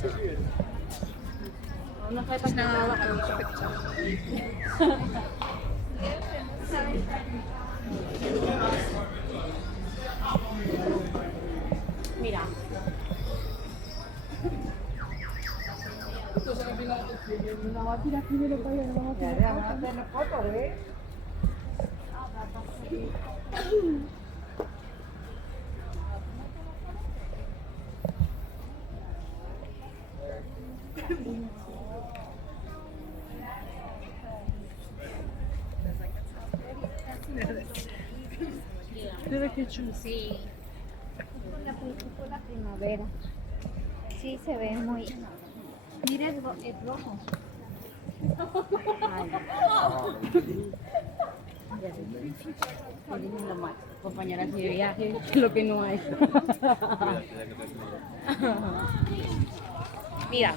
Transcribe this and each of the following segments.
No fai Mira. Una máquina que viene para allá, una máquina. Sí, con la primavera. Sí, se ve muy... Mira, es rojo. Compañeras de viaje, lo que no hay. Mira.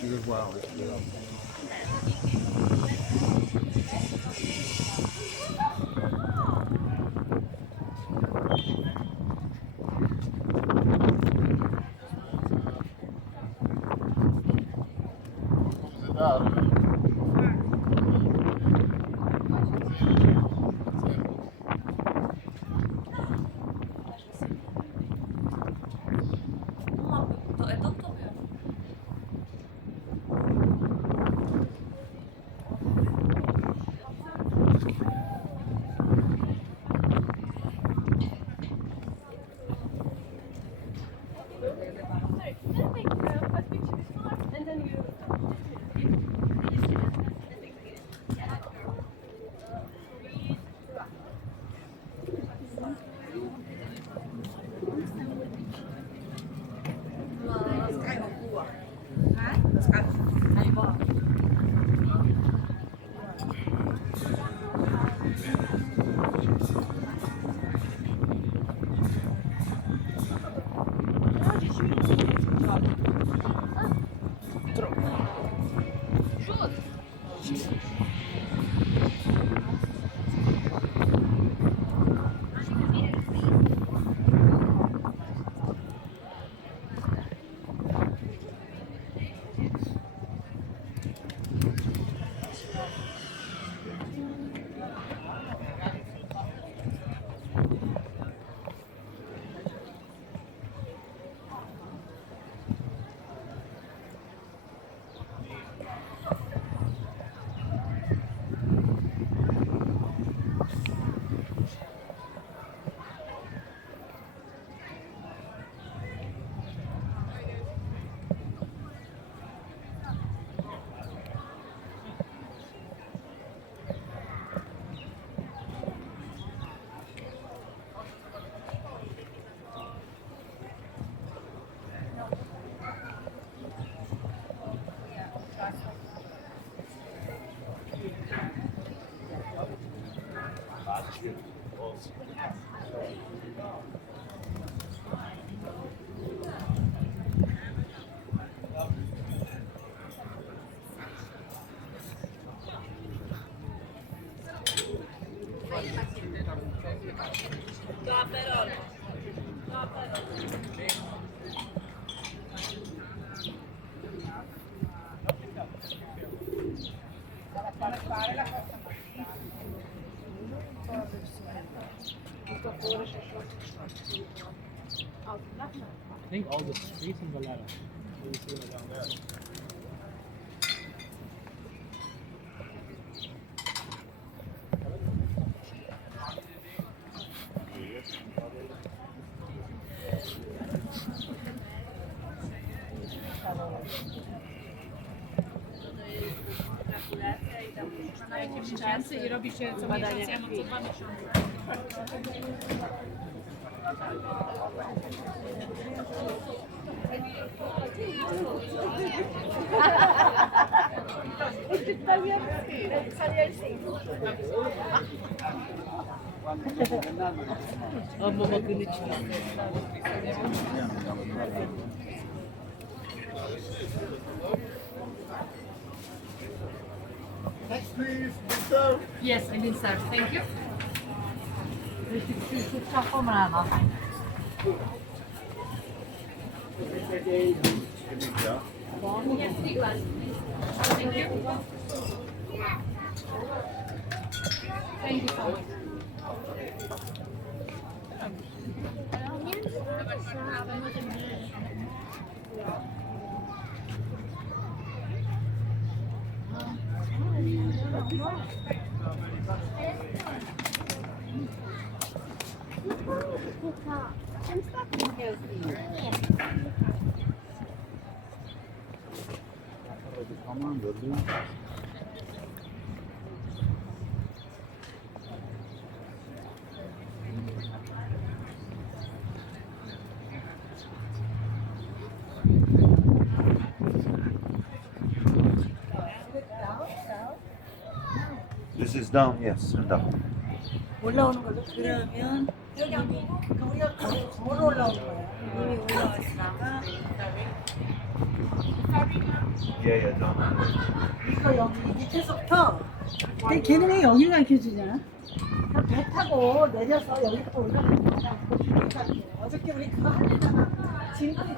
She goes, wow. I think all the streets in Valletta. You see it down there. Miesięcy i robi się co miesiąc, ja mam co 2 miesiące. Ama bakın içine. Next, please. Victor. Yes, I did, sir. Thank you. Choco malama. Yes, 3 glasses, please. Thank you. Thank you so much. This is down, yes, down. 올라오는 걸로 그러면 여기 우리가 걸어 올라오는 거야. 이미 올라왔으니까 Yeah, yeah, down. 이거 여기 밑에서부터 근데 걔는 왜 여기를 가르쳐 주잖아. 배 타고 내려서 여기부터 올라가는 거야. 어저께 우리 그거 하잖아.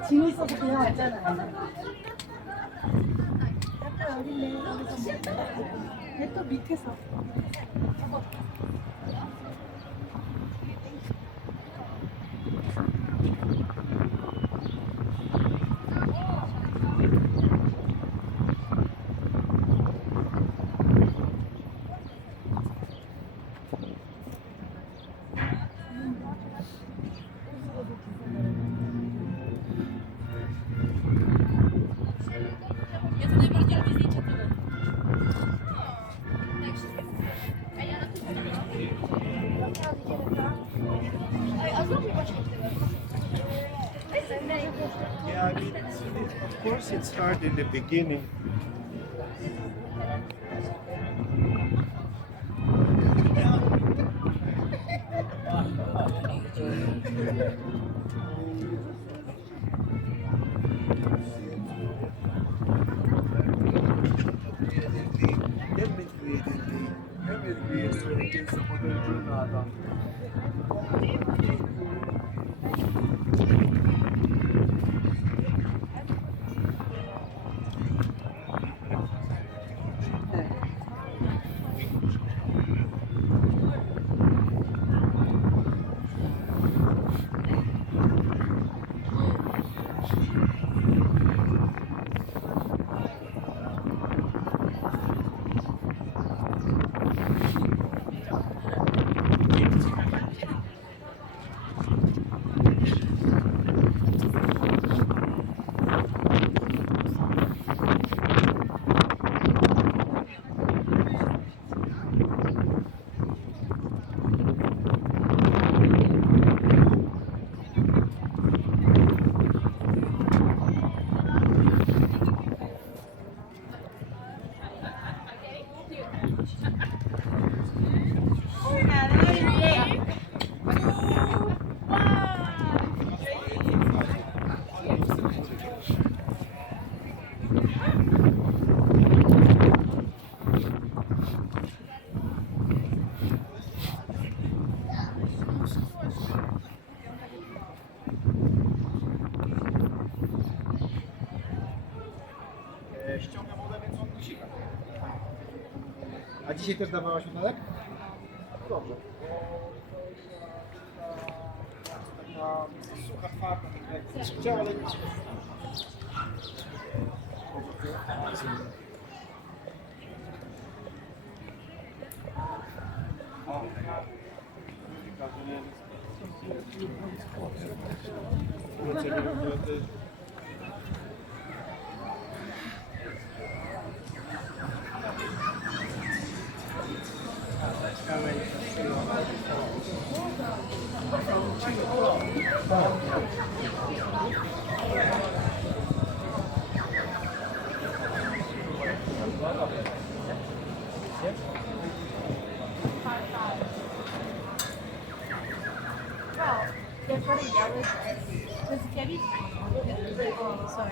짐 있어서 그냥 왔잖아. 약간 여기네. 배또 밑에서. Yeah, I mean, of course it's hard in the beginning. Ściąga wodę, więc on musi. A dzisiaj też dawałaś udarek? Dobrze. Taka sucha, twarda, tak jak chciała, ale nic. Sorry.